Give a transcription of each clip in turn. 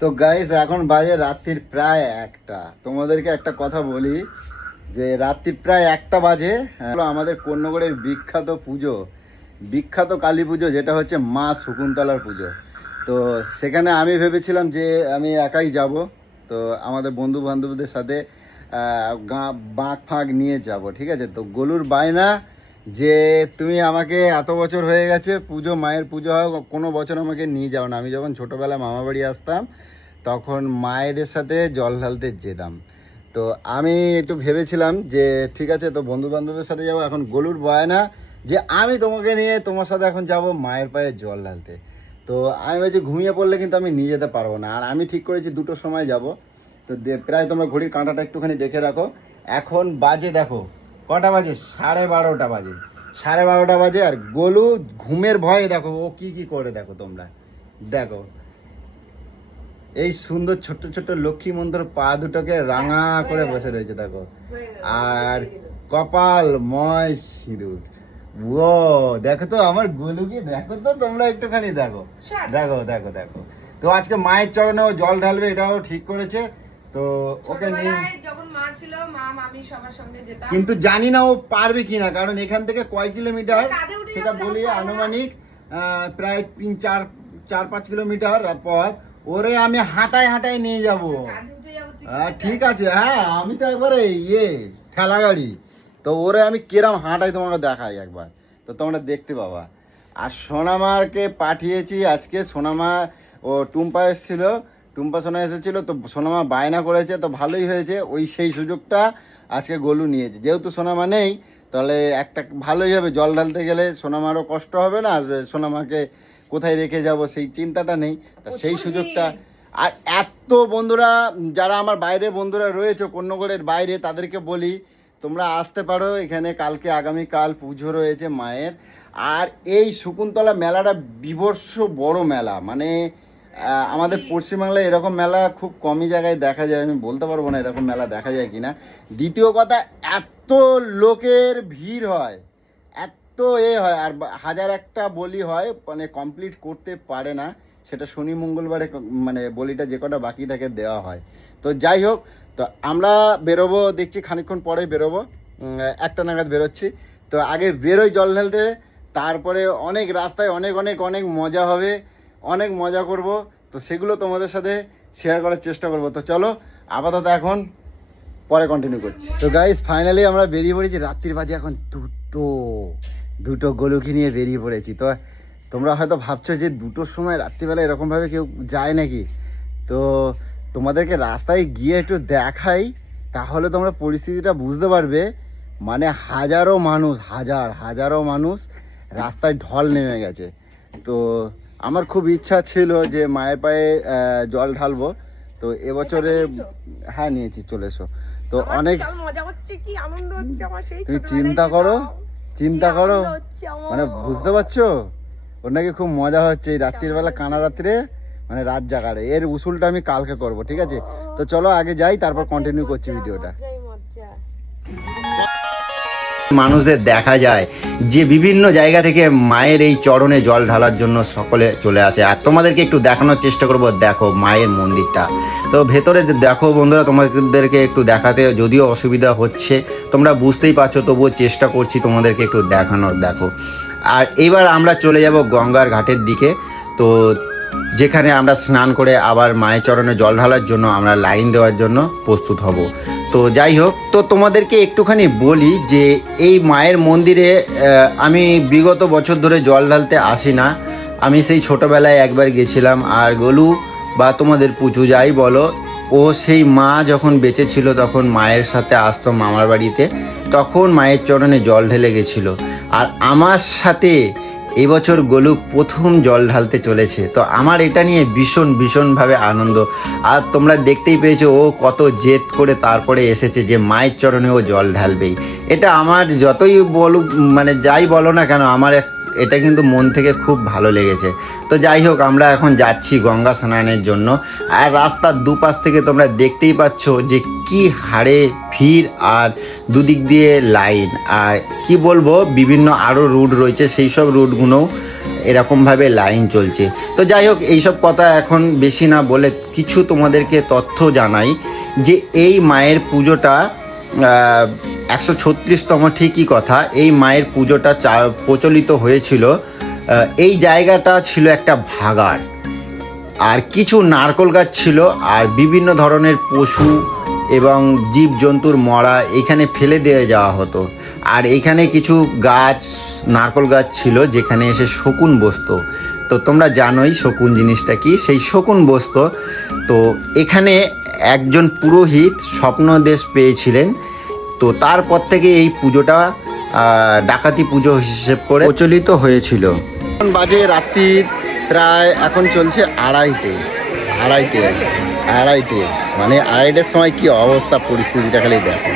তো গাইস এখন বাজে রাত্রির প্রায় একটা। তোমাদেরকে একটা কথা বলি যে রাত্রির প্রায় একটা বাজে হ্যাঁ, আমাদের কন্যগড়ের বিখ্যাত পুজো বিখ্যাত কালী পুজো যেটা হচ্ছে মা শকুন্তলার পুজো। তো সেখানে আমি ভেবেছিলাম যে আমি একাই যাব তো আমাদের বন্ধু বান্ধবদের সাথে গা- বাঁক ফাঁক নিয়ে যাব ঠিক আছে? তো গলুর বায়না যে তুমি আমাকে এত বছর হয়ে গেছে, পুজো, মায়ের পুজো হয় কোনো বছর আমাকে নিয়ে যাও না। আমি যখন ছোটোবেলায় মামা বাড়ি আসতাম, তখন মায়েদের সাথে জল ঢালতে যেতাম। তো আমি একটু ভেবেছিলাম যে, ঠিক আছে, তো বন্ধু বান্ধবের সাথে যাব, এখন গলুর বায়না যে আমি তোমাকে নিয়ে তোমার সাথে এখন যাব মায়ের পায়ে জল ঢালতে। তো আমি ভাবছি ঘুমিয়ে পড়লে কিন্তু আমি নিয়ে যেতে পারব না। আর আমি ঠিক করেছি, দুটোর সময় যাব। তো প্রায় তোমরা ঘড়ির কাঁটাটা একটুখানি দেখে রাখো। এখন বাজে, দেখো কটা বাজে? সাড়ে বারোটা বাজে। সাড়ে বারোটা বাজে আর গোলু ঘুমের ভয়ে দেখো, ও কি কি করে দেখো তোমরা? দেখো, এই সুন্দর ছোট্ট ছোট্ট লক্ষ্মী মন্ত্র পা দুটোকে রাঙা করে বসে রয়েছে, দেখো। আর কপাল ময় সিঁদুর। ও দেখো তো আমার গোলুকে, দেখো তো তোমরা একটুখানি, দেখো। দেখো দেখো দেখো। তো আজকে মায়ের চরণে ও জল ঢালবে, এটাও ঠিক করেছে। তো ওকে নিয়ে মা ছিল মা মামি সবার সঙ্গে যেতাম। কিন্তু জানি না ও পারবে কিনা কারণ এখান থেকে কয় কিলোমিটার? সেটা বলি। আনুমানিক প্রায় তিন চার চার পাঁচ কিলোমিটার পথ ওরে আমি হাঁটায় হাঁটায় নিয়ে যাব। ঠিক আছে হ্যাঁ আমি তো একবারে ইয়ে ঠেলা গাড়ি। তো ওরে আমি কিরাম হাঁটাই তোমাকে দেখাই একবার। তো তোমরা দেখতে পাবা। আর সোনামারকে পাঠিয়েছি আজকে সোনামা ও টুম্পা এসেছিল। টুম্পা সোনা এসেছিল তো সোনামা বায়না করেছে তো ভালোই হয়েছে। ওই সেই সুযোগটা আজকে গোলু নিয়েছে। যেহেতু সোনামা নেই তাহলে একটা ভালোই হবে। জল ঢালতে গেলে সোনামারও কষ্ট হবে না আর সোনামাকে কোথায় রেখে যাব সেই চিন্তাটা নেই। তা সেই সুযোগটা আর এত বন্ধুরা যারা আমার বাইরে বন্ধুরা রয়েছে কন্যগড়ের বাইরে তাদেরকে বলি তোমরা আসতে পারো। এখানে কালকে আগামী কাল পুজো রয়েছে মায়ের। আর এই শকুন্তলা মেলাটা বিবর্ষ বড় মেলা। মানে আমাদের পশ্চিমবাংলায় এরকম মেলা খুব কমই জায়গায় দেখা যায়, আমি বলতে পারব না এরকম মেলা দেখা যায় কিনা। দ্বিতীয় কথা, এত লোকের ভিড় হয়, এত এ হয়, আর হাজার একটা বলি হয় মানে কমপ্লিট করতে পারে না, সেটা শনি, মঙ্গলবারে মানে বলিটা যে কটা বাকি থাকে দেওয়া হয়। তো যাই হোক, তো আমরা বেরোবো, দেখছি খানিকক্ষণ পরেই বেরোবো একটা নাগাদ বেরোচ্ছি। তো আগে বেরোই জল ঢালতে, তারপরে অনেক রাস্তায় অনেক অনেক অনেক মজা হবে। অনেক মজা করব, তো সেগুলো তোমাদের সাথে শেয়ার করার চেষ্টা করব। তো চলো, আপাতত এখন পরে কন্টিনিউ করছি। তো গাইস ফাইনালি আমরা বেরিয়ে পড়েছি, রাত্রির বাজে এখন দুটো। দুটো গোলুকি নিয়ে বেরিয়ে পড়েছি। তো তোমরা হয়তো ভাবছ যে দুটোর সময় রাত্রিবেলা এরকমভাবে কেউ যায় নাকি? তো তোমাদেরকে রাস্তায় গিয়ে একটু দেখাই, তাহলে তোমরা পরিস্থিতিটা বুঝতে পারবে। মানে হাজারো মানুষ, হাজার, হাজারো মানুষ রাস্তায় ঢল নেমে গেছে। তো আমার খুব ইচ্ছা ছিল যে মায়ের পায়ে জল ঢালবো। তো এবছরে হ্যাঁ নিয়েছি চলে এসো। তো অনেক তুমি চিন্তা করো চিন্তা করো। মানে বুঝতে পারছ? ওর নাকি খুব মজা হচ্ছে এই রাত্রির বেলা কানা রাত্রে মানে রাত জাগারে এর উসুলটা আমি কালকে করব ঠিক আছে? তো চলো আগে যাই তারপর কন্টিনিউ করছি ভিডিওটা। মানুষদের দেখা যায় যে বিভিন্ন জায়গা থেকে মায়ের এই চরণে জল ঢালার জন্য সকলে চলে আসে। আর তোমাদেরকে একটু দেখানোর চেষ্টা করব, দেখো মায়ের মন্দিরটা। তো ভেতরে দেখো বন্ধুরা, তোমাদেরকে একটু দেখাতে যদিও অসুবিধা হচ্ছে, তোমরা বুঝতেই পারছ, তবুও চেষ্টা করছি তোমাদেরকে একটু দেখানোর, দেখো। আর এইবার আমরা চলে যাব গঙ্গার ঘাটের দিকে। তো যেখানে আমরা স্নান করে আবার মায়ের চরণে জল ঢালার জন্য, আমরা লাইন দেওয়ার জন্য প্রস্তুত হব। তো যাই হোক, তো তোমাদেরকে একটুখানি বলি যে এই মায়ের মন্দিরে আমি বিগত বছর ধরে জল ঢালতে আসি না। আমি সেই ছোটোবেলায় একবার গেছিলাম, আর গলু বা তোমাদের পুজো যাই বলো, ও সেই মা যখন বেঁচে ছিল তখন মায়ের সাথে আসতো মামার বাড়িতে, তখন মায়ের চরণে জল ঢেলে গেছিল। আর আমার সাথে এবছর গোলু প্রথম জল ঢালতে চলেছে। তো আমার এটা নিয়ে ভীষণ, ভীষণভাবে আনন্দ। আর তোমরা দেখতেই পেয়েছ, ও কত জেদ করে তারপরে এসেছে যে মায়ের চরণে ও জল ঢালবেই। এটা আমার যতই বলুক মানে যাই বলো না কেন, আমার এক- এটা কিন্তু মন থেকে খুব ভালো লেগেছে। তো যাই হোক, আমরা এখন যাচ্ছি গঙ্গা স্নানের জন্য। আর রাস্তার দুপাশ থেকে তোমরা দেখতেই পাচ্ছ যে কি হারে ভিড় আর দুদিক দিয়ে লাইন। আর কি বলব, বিভিন্ন আরও রুট রয়েছে, সেই সব রুটগুলোও এরকমভাবে লাইন চলছে। তো যাই হোক, এইসব কথা এখন বেশি না বলে কিছু তোমাদেরকে তথ্য জানাই যে এই মায়ের পুজোটা একশো ছত্রিশতম ঠিকই কথা। এই মায়ের পুজোটা চা প্রচলিত হয়েছিল। এই জায়গাটা ছিল একটা ভাগাড়। আর কিছু নারকল গাছ ছিল, আর বিভিন্ন ধরনের পশু এবং জীবজন্তুর মরা এখানে ফেলে দিয়ে যাওয়া হতো। আর এখানে কিছু গাছ, নারকল গাছ ছিল, যেখানে এসে শকুন বসতো। তো তোমরা জানোই শকুন জিনিসটা কি? সেই শকুন বসতো। তো এখানে একজন পুরোহিত স্বপ্নদেশ পেয়েছিলেন। তো তারপর থেকে এই পুজোটা ডাকাতি পুজো হিসেব করে প্রচলিত হয়েছিল। বাজে রাত্রির প্রায় এখন চলছে আড়াইটে আড়াইটে আড়াইটে। মানে আড়াইটের সময় কি অবস্থা পরিস্থিতিটা খালি দেখো।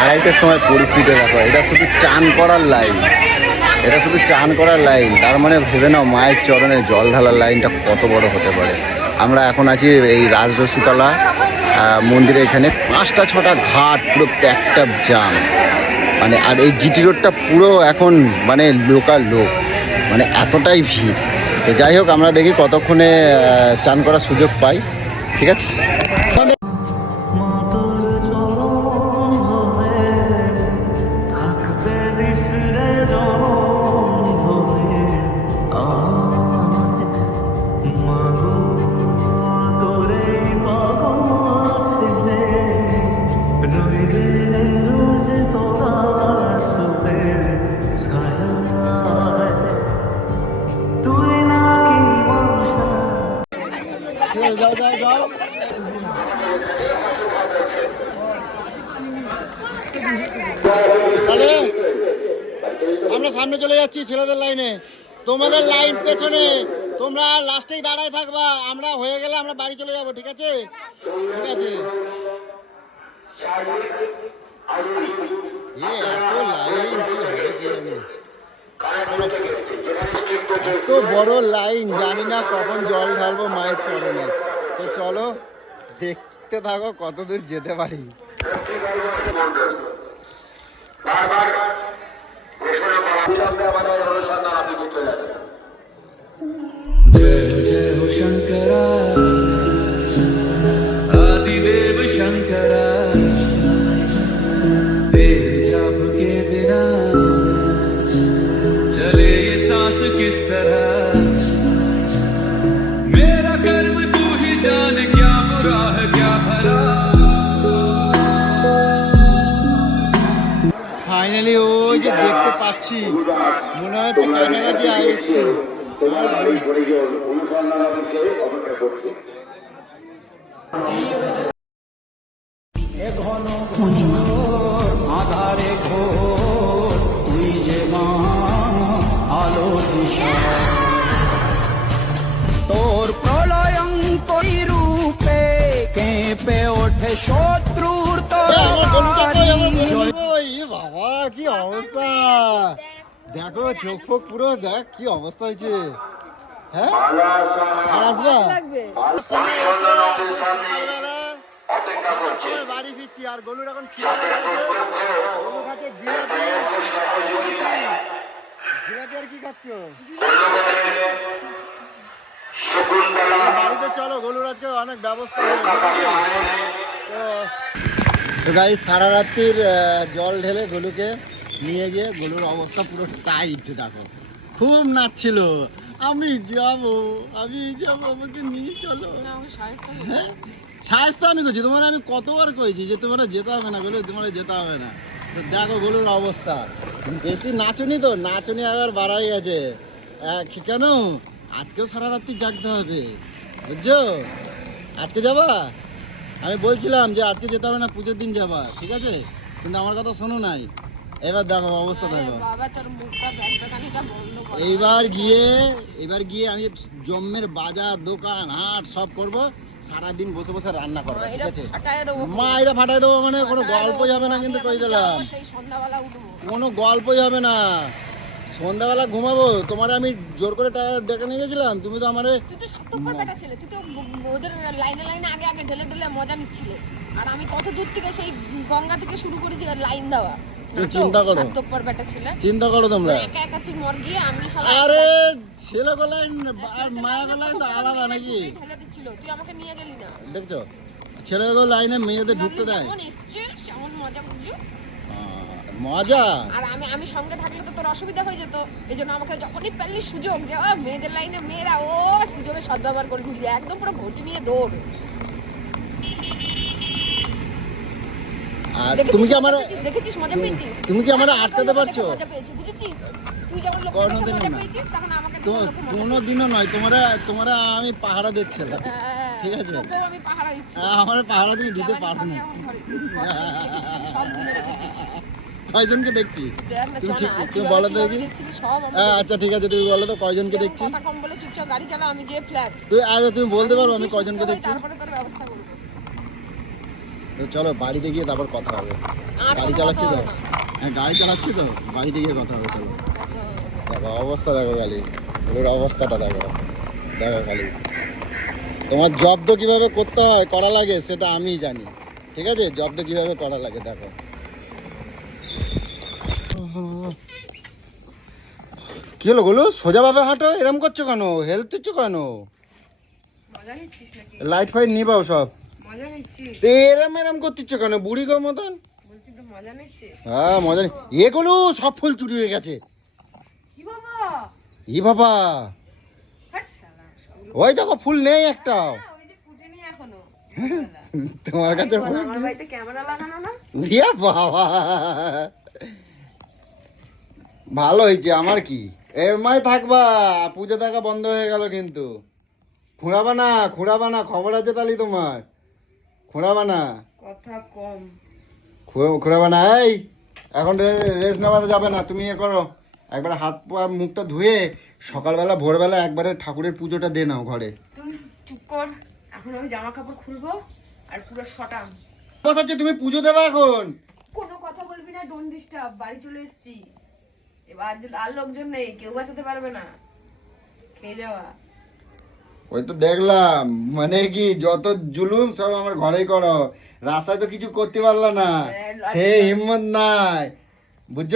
আড়াইটের সময় পরিস্থিতি দেখো, এটা শুধু চান করার লাইন। এটা শুধু চান করার লাইন, তার মানে ভেবে নাও মায়ের চরণে জল ঢালার লাইনটা কত বড় হতে পারে। আমরা এখন আছি এই রাজরসিতলা মন্দিরে এখানে পাঁচটা ছটা ঘাট, পুরো প্যাকটা জাম মানে আর এই জিটি রোডটা পুরো এখন মানে লোকাল লোক। মানে এতটাই ভিড়। তো যাই হোক, আমরা দেখি কতক্ষণে চান করার সুযোগ পাই। ঠিক আছে? সামনে চলে যাচ্ছি ছেলেদের লাইনে। তোমাদের লাইন পেছনে। তোমরা লাস্টেই দাঁড়ায় থাকবা। আমরা হয়ে গেলে আমরা বাড়ি চলে যাব, ঠিক আছে? ঠিক আছে? এত বড় লাইন, জানি না কখন জল ঢালবো, মায়ের চরণে। তো চলো, দেখতে থাকো কত দূর যেতে পারি। পাচ্ছি মনে হচ্ছে কাছাকাছি আসছি আধারে ঘোর তুই যে মা আলো তোর প্রলয়ঙ্করী রূপে কেঁপে ওঠে শত্রুর আমার অবস্থা। দেখো চোখ ফোক পুরো দেখ কি অবস্থা হয়েছে। হ্যাঁ? আর আসবা? বাড়ি ফিরছি আর গলুর এখন খিদে গলু খাচ্ছে জিলাপি। জিলাপি আর কি খাচ্ছ? বাড়িতে চলো গলুর আজকে অনেক ব্যবস্থা তো গাই সারা রাত্রির জল ঢেলে গলুকে নিয়ে গিয়ে গলুর অবস্থা পুরো টাইট দেখো। খুব নাচছিল। আমি যাব আমি যাব আমাকে নিয়ে চলো। হ্যাঁ? সাহায্য আমি করছি। তোমার আমি কতবার কইছি যে তোমার যেতে হবে না গলু তোমার যেতে হবে না। তো দেখো গলুর অবস্থা। বেশি নাচনি তো নাচনি আবার বাড়াই কি কেন? আজকেও সারা রাত্রি জাগতে হবে। বুঝছ? আজকে যাবা? আমি বলছিলাম যে আজকে যেতে হবে না পুজোর দিন যাবা ঠিক আছে? কিন্তু আমার কথা শোনো নাই। এবার দেখো অবস্থা দেখো। এইবার গিয়ে এবার গিয়ে আমি জম্মের বাজার দোকান হাট সব করব সারাদিন বসে বসে রান্না করব ঠিক আছে? মা এটা ফাটাই দেবো মানে কোনো গল্পই হবে না কিন্তু কই দিলাম? কোনো গল্পই হবে না। সন্ধ্যাবেলা ঘুমাবো তোমার আমি জোর করে ডেকে নিয়ে গেছিলাম তুমি তো আমারে তুই তো সাতক্ষর বেটা ছেলে তুই তো ওদের লাইনে লাইনে আগে আগে ঢেলে ঢেলে মজা নিচ্ছিলে। আর আমি কত দূর থেকে সেই গঙ্গা থেকে শুরু করেছি লাইন দেওয়া। চিন্তা করো। চিন্তা তোমরা। সবাই আরে ছেলে গলায় আর মায়া গলায় তো আলাদা নাকি? দিচ্ছিল তুই আমাকে নিয়ে গেলি না। দেখছ? ছেলে লাইনে মেয়েদের ঢুকতে দেয়। মজা মজা আর আমি আমি সঙ্গে থাকলে তো তোর অসুবিধা হয়ে যেত এই জন্য আমাকে যখনই পেলি সুযোগ যে আহ, মেয়েদের লাইনে মেয়েরা ও সুযোগে সদ্ব্যবহার করে দিলি একদম পুরো ঘটি নিয়ে দৌড় আর তুমি কি আমার? দেখেছিস মজা পেয়েছিস তুমি কি আমার আটকাতে পারছ মজা পেয়েছি বুঝেছিস তুই যেমন লোককে কোনোদিনও মজা পেয়েছিস তখন আমাকে তো দেখে লোকে মজা কোনোদিনও নয় তোমরা তোমরা আমি পাহারা দিচ্ছিলাম হ্যাঁ, ঠিক আছে। তোকেও আমি পাহারা দিচ্ছি আমার পাহারা তুমি দিতে পারবে না সব রেখেছি। কয়জনকে দেখছি? তুমি ঠিক তুমি বলো তো হ্যাঁ, আচ্ছা ঠিক আছে তুমি বলো তো কয়জনকে দেখছি। দেখছি? কথা কম বলে চুপচাপ গাড়ি চালাও আমি যে ফ্ল্যাট তুই আগে তুমি বলতে পারো আমি কয়জনকে দেখছি? তারপরে তোর ব্যবস্থা করব। তো চলো বাড়িতে গিয়ে তারপর কথা হবে। গাড়ি চালাচ্ছি তো? হ্যাঁ গাড়ি চালাচ্ছি তো? বাড়িতে গিয়ে কথা হবে চলো। দেখো অবস্থা দেখো খালি। ওর অবস্থাটা দেখো। দেখো খালি। তোমার জব্দ কীভাবে করতে হয় করা লাগে সেটা আমি জানি। ঠিক আছে? জব্দ কীভাবে করা লাগে দেখো। কি হলো গুলো? সোজাভাবে হাঁটো এরম করছ কেন? হেলথ দিচ্ছ কেন? লাইট ফাইট নিবাও সব। এরম এরম করতেছ কেন? বুড়ি গো মতন? হ্যাঁ মজা নেই এগুলো সব ফুল চুরি হয়ে গেছে। ই বাবা। ওই দেখো ফুল নেই একটাও এখনও। তোমার কাছে বাবা। ভালো হয়েছে আমার কি? এ মাই থাকবা পুজো থাকা বন্ধ হয়ে গেল কিন্তু। খুঁড়াবা না খুঁড়াবা না খবর আছে তাহলে তোমার। খুঁড়াবা না। কথা কম। খুঁড়াবা না এই এখন রেস্ট নেওয়াতে যাবে না তুমি এ করো। একবার হাত পা মুখটা ধুয়ে সকালবেলা ভোরবেলা একবারে ঠাকুরের পুজোটা দে নাও ঘরে। তুই চুপ কর এখন আমি জামা কাপড় খুলবো আর পুরো শটাম। কথা হচ্ছে তুমি পুজো দেবে এখন। কোনো কথা বলবি না ডোন্ট ডিস্টার্ব বাড়ি চলে এসেছি। এবার আর লোকজন নেই কেউ বাঁচাতে পারবে না। খেয়ে যাওয়া। ওই তো দেখলাম মানে কি যত জুলুম সব আমার ঘরেই করো। রাস্তায় তো কিছু করতে পারলা না। হ্যাঁ, সে হিম্মত নাই। বুঝছ?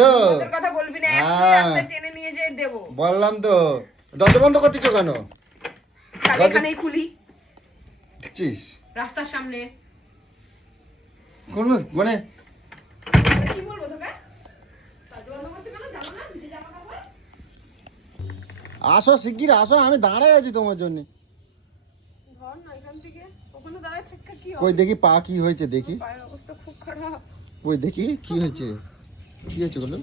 কথা বলবি না এক্ষুনি হ্যাঁ। রাস্তায় টেনে নিয়ে যেয়ে দেবো। বললাম তো দরজা বন্ধ করতেছো কেন? এখানেই খুলি। দেখছিস? রাস্তার সামনে। কোনো মানে আরে কি বলব তোকে কাজ বন্ধ করছে কেন জানো না ভিজে জামা কাপড় আসো শিগগির আসো আমি দাঁড়াই আছি তোমার জন্য কই দেখি পা কি হয়েছে দেখি ওই দেখি কি হয়েছে কি হয়েছে বলো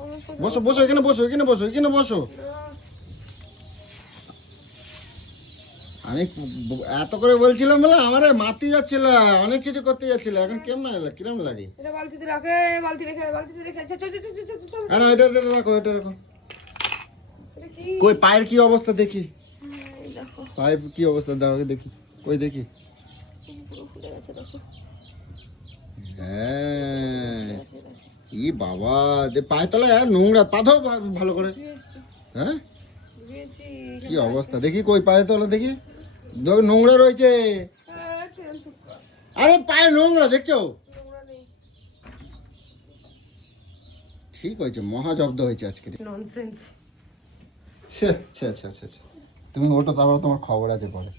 আমার সোজা বসো বসো এখানে বসো এখানে বসো এখানে বসো আমি এত করে বলছিলাম বলে আমার মারতে যাচ্ছিল অনেক কিছু করতে যাচ্ছিল এখন কেমন লাগল কিরম লাগে এটা বালতিতে রাখে বালতি রেখে বালতিতে রেখে চল চল চল চল হ্যাঁ এটা রাখো এটা রাখো কই পায়ের কি অবস্থা দেখি? এই দেখো। পায়ের কি অবস্থা? দাঁড়াও দেখি। কই দেখি। হ্যাঁ। কি বাবা যে পায়ের তলায় আর নোংরা পাথর ভালো করে। হ্যাঁ? কি অবস্থা? দেখি কই পায়ের তলা দেখি। নোংরা রয়েছে। কর আরে পায়ে নোংরা দেখছ? ঠিক হয়েছে মহা জব্দ হয়েছে আজকে। ননসেন্স ছে ছে ছে। তুমি ওটা তারপর তোমার খবর আছে পরে